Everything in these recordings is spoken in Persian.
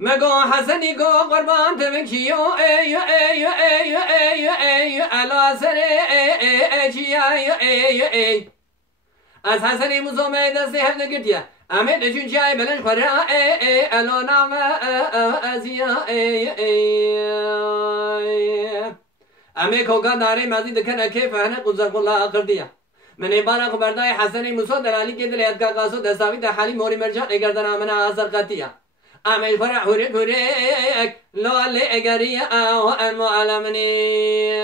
مگو حسنی گو قربان تبکیو ایو ایو ایو ایو ایو علا سر ایو ایو ایو از حسنی مزومه دستی هفت نگرتیه امید جون جای بلنش خورا الو نام ازیا امید کوکا داری مزید کنه کیف هنه قزر قلا آخر دیا من بارا خبردای حسنی موسو دلالی که دلیت کا قاسو دستاوی تحالی موری مرجان اگردن آمنا آزر قطیا امید فرع هوری هوری لولی اگریا و انمو علمنی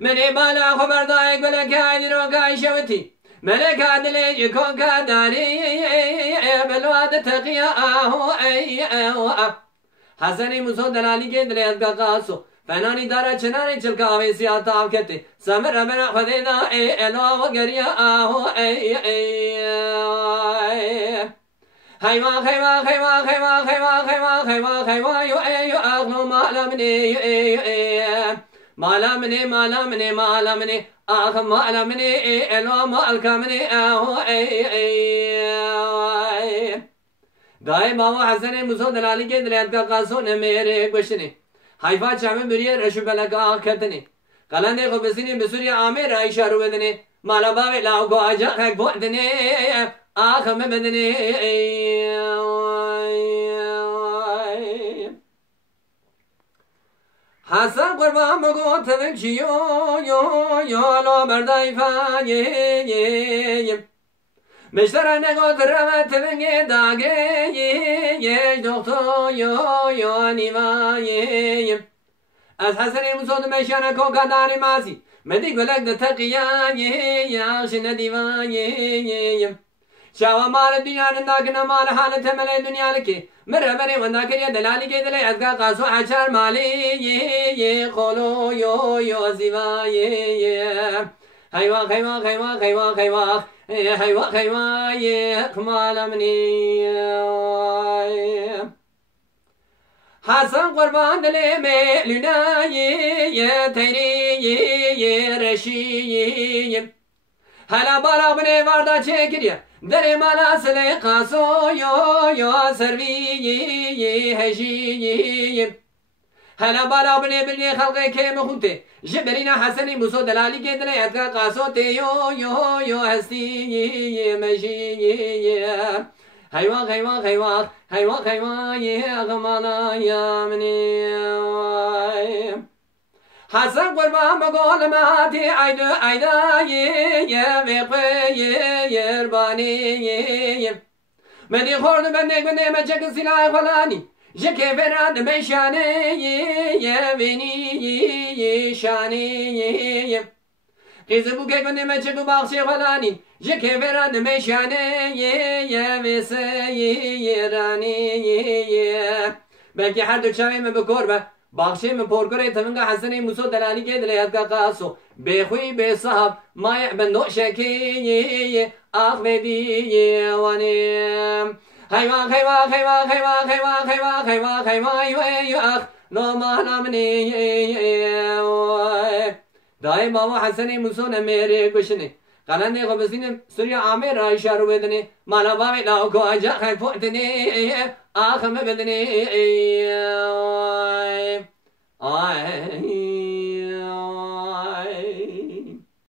من بالا خبردای گلک عیدی رو کای شوتی ملك عدلي كوكا داري بالواد تقيا حسني مسود دلالي کے دلیت کا قاسو فنانی دارا چنانی چلکاوی سیاتا آفکتی سمر ربنا خدیدا الو وگریا خیما خیما خیما خیما خیما خیما خیما خیما یو ایو اغلو معلمنی مالا مني آخ مالا مني الو مالكا مني دائی بابا حسن مسو دلالی کے دلیت کا قاسو نے میرے گوشنی حیفا چاہمیں بریے رشو بلکا آخ کتنی قلندے کو بسنی بسوری آمیر عائشہ رو بدنی مالا باوی لاؤ کو آجا خیک بودنی آخ میں بدنی حسن قربان بگو تبکیو یو لو بردای فایم مشتر نگو درمت بگه داگه یه دختو یو نیوایم از حسن مسود مشانه کوکا داری مازی مدی گلک دتقیان یاش ندیوایم شاوا مال دنیا ننداکنا مال حالت ملی دنیا لکی مرة بني ونداكر دلالي كي دلي أذكى قاسو عشر مالي قولو يو زيوا هيوا خيوا خيوا خيوا خيوا هيوا خيوا كمال مني حسن قربان دلي ميلنا تيري رشي هلا بالا بني واردا چكريا در مالا سلی قاسو یو سروی هجی هلا بالا بنی بنی خلقی که مخونته جبرینا حسنی موسو دلالی که دلی ادگا قاسو تی یو هستی مجی حیوان حیوان حیوان حیوان حیوان غمانا یا منی حسن قربان بقول ماتي عيدا يرباني مدي خورد بندق ما جك سلاح فلاني جكي فراد مشاني يبيني شاني قيزبو كيك بندق ما جك باخشي فلاني جكي فراد مشاني يبسي راني بلكي حردو شامي ما بكوربه باخشی میں پور کرے تمنگا حسنی مسو دلالی کے دلیت کا قاسو بے خوی بے صاحب مائع بندو شکی آخ بیدی وانیم حیوان حیوان حیوان حیوان حیوان حیوان حیوان حیوان یو آخ نو مانا منی دائی بابا حسنی مسو نے میرے گوشنے قلندے کو بسین سوریا عامر عائشہ رو بدنے مالا باوی لاؤ کو آجا خیک فوتنے آخ میں بدنے